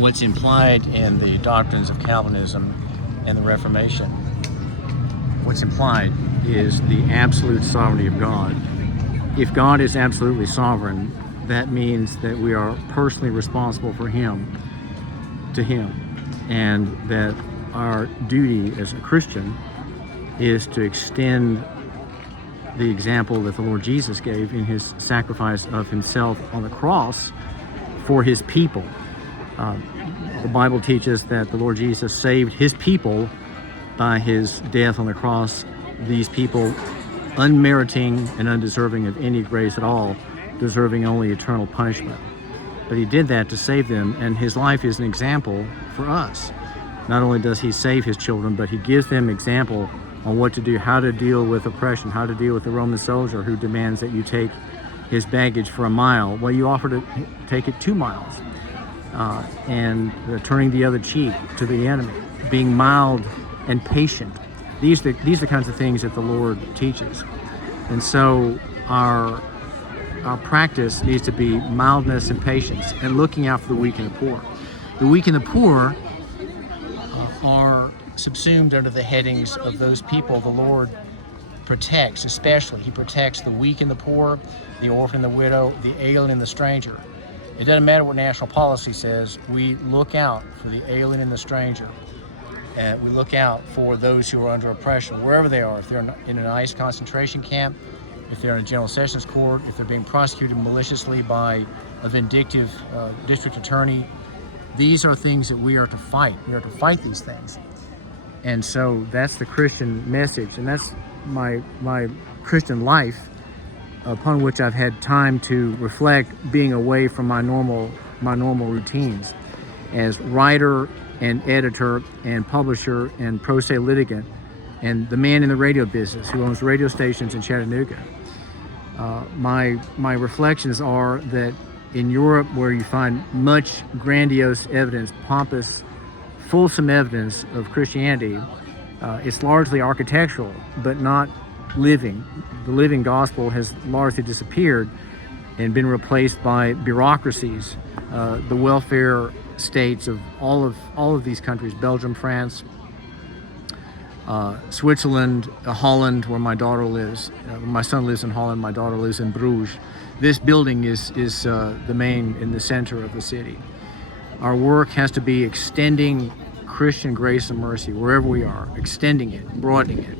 what's implied in the doctrines of Calvinism and the Reformation, what's implied is the absolute sovereignty of God. If God is absolutely sovereign, that means that we are personally responsible for Him, to Him, and that our duty as a Christian is to extend the example that the Lord Jesus gave in His sacrifice of Himself on the cross for His people. The Bible teaches that the Lord Jesus saved His people by His death on the cross, these people unmeriting and undeserving of any grace at all, deserving only eternal punishment. But He did that to save them, and His life is an example for us. Not only does He save His children, but He gives them example on what to do, how to deal with oppression, how to deal with the Roman soldier who demands that you take his baggage for a mile. Well, you offer to take it 2 miles. And turning the other cheek to the enemy, being mild and patient. These are the kinds of things that the Lord teaches. And so our practice needs to be mildness and patience and looking out for the weak and the poor. The weak and the poor are subsumed under the headings of those people the Lord protects, especially. He protects the weak and the poor, the orphan and the widow, the alien and the stranger. It doesn't matter what national policy says, we look out for the alien and the stranger. We look out for those who are under oppression, wherever they are. If they're in an ICE concentration camp, if they're in a General Sessions Court, if they're being prosecuted maliciously by a vindictive district attorney, these are things that we are to fight. We are to fight these things. And so that's the Christian message, and that's my Christian life, upon which I've had time to reflect, being away from my normal routines as writer and editor and publisher and pro se litigant and the man in the radio business who owns radio stations in Chattanooga. My reflections are that in Europe, where you find much grandiose evidence, pompous, fulsome evidence of Christianity, it's largely architectural, but not living. The living gospel has largely disappeared and been replaced by bureaucracies, the welfare states of all of these countries: Belgium, France, Switzerland, Holland, where my daughter lives. My son lives in Holland. My daughter lives in Bruges. This building is the main in the center of the city. Our work has to be extending Christian grace and mercy wherever we are, extending it, broadening it.